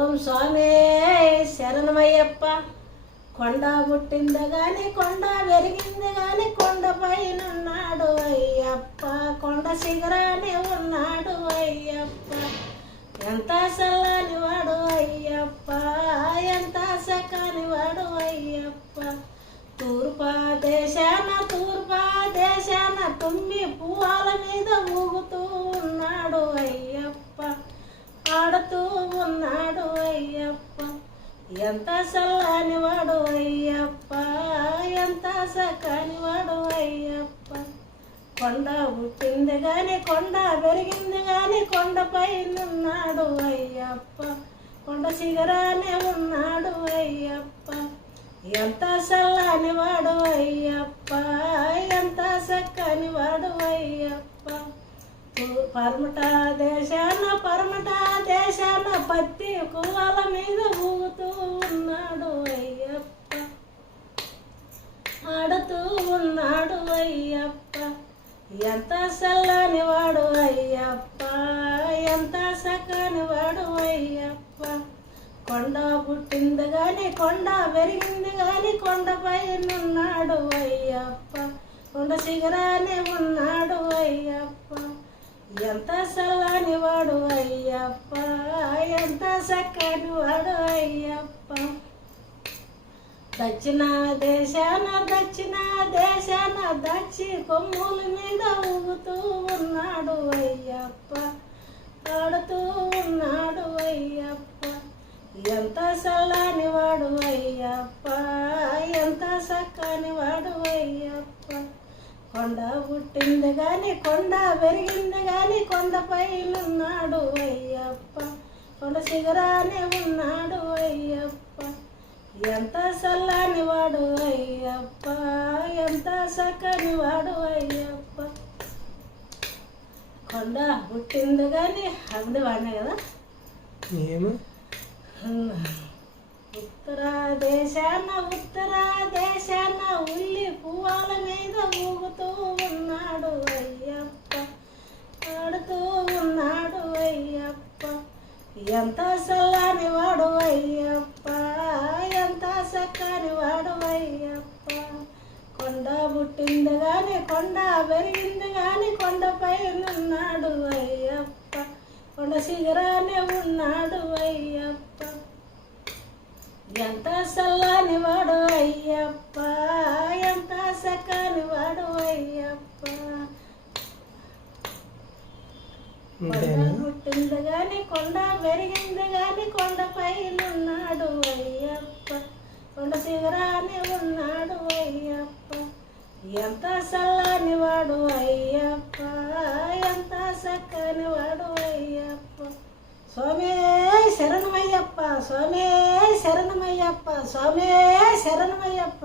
ఓం స్వామి శరణమయ్యప్ప. కొండ పుట్టింది గాని కొండ పెరిగింది గాని కొండ పైన ఉన్నాడు అయ్యప్ప. కొండ శిఖరాన్ని ఉన్నాడు అయ్యప్ప. ఎంత చల్లని వాడు అయ్యప్ప, ఎంత సకాని వాడు అయ్యప్ప. తూర్పా దేశాన తుమ్మి పువ్వాల మీద ఊగుతూ ఉన్నాడు అయ్యప్ప. ఆడుతూ ఉన్నాడు అయ్యప్ప. ఎంత చల్లని వాడు అయ్యప్ప, ఎంత సకాని వాడు అయ్యప్ప. కొండ పుట్టింది గాని కొండ పెరిగింది గాని కొండపై ఉన్నాడు అయ్యప్ప. కొండ శిఖరానే ఉన్నాడు అయ్యప్ప. ఎంత చల్లని వాడు అయ్యప్ప, ఎంత సక్కని వాడు అయ్యప్ప. పరమట దేశాన పత్తి కువ్వాల మీద ఊగుతూ ఉన్నాడు అయ్యప్ప. ఆడుతూ ఉన్నాడు అయ్యప్ప. ఎంత చల్లని వాడు అయ్యప్ప, ఎంత సక్కని వాడు అయ్యప్ప. కొండ పుట్టింది గాని కొండ పెరిగింది గాని కొండపై ఉన్నాడు అయ్యప్ప. కొండ శిఖరానే ఉన్నాడు అయ్యప్ప. ఎంత చల్లని వాడు అయ్యప్ప, ఎంత చక్కని వాడు అయ్యప్ప. దక్షిణ దేశాన దక్షి కొమ్ముల మీద ఊగుతూ ఉన్నాడు అయ్యప్ప. ఆడుతూ ఉన్నాడు అయ్యప్ప. ఎంత చల్లని వాడు అయ్యప్ప, ఎంత చక్కని వాడు అయ్యప్ప. కొండ పుట్టింది గాని కొండ పెరిగింది గాని కొండపై ఉన్నాడు అయ్యప్ప. కొండ శిఖరానే ఉన్నాడు అయ్యప్ప. ఎంత చల్లని వాడు అయ్యప్ప, ఎంత చక్కని వాడు అయ్యప్ప. కొండ పుట్టింది గాని అది వాడినా కదా. ఉత్తర దేశాన ఉల్లి పువ్వాల మీద ఊగుతూ ఉన్నాడు అయ్యప్ప. ఆడుతూ ఉన్నాడు అయ్యప్ప. ఎంత చల్లని వాడు అయ్యప్ప, ఎంత చక్కని వాడు అయ్యప్ప. కొండ పుట్టింది గాని కొండ పెరిగింది గాని కొండపై ఉన్నాడు అయ్యప్ప. కొండ శిఖరానే ఉన్నాడు అయ్యప్ప. ఎంత చల్లని వాడు అయ్యప్ప, ఎంత సకాని వాడు అయ్యప్ప. కొండ పుట్టింది గాని కొండ పెరిగింది గాని కొండపై ఉన్నాడు అయ్యప్ప. కొండ శిఖరానే ఉన్నాడు అయ్యప్ప. ఎంత చల్లని వాడు అయ్యప్ప, ఎంత సక్కని వాడు అయ్యప్ప. స్వామి శరణమయ్యప్ప, స్వామి శరణమయ్యప్ప, స్వామి శరణమయ్యప్ప.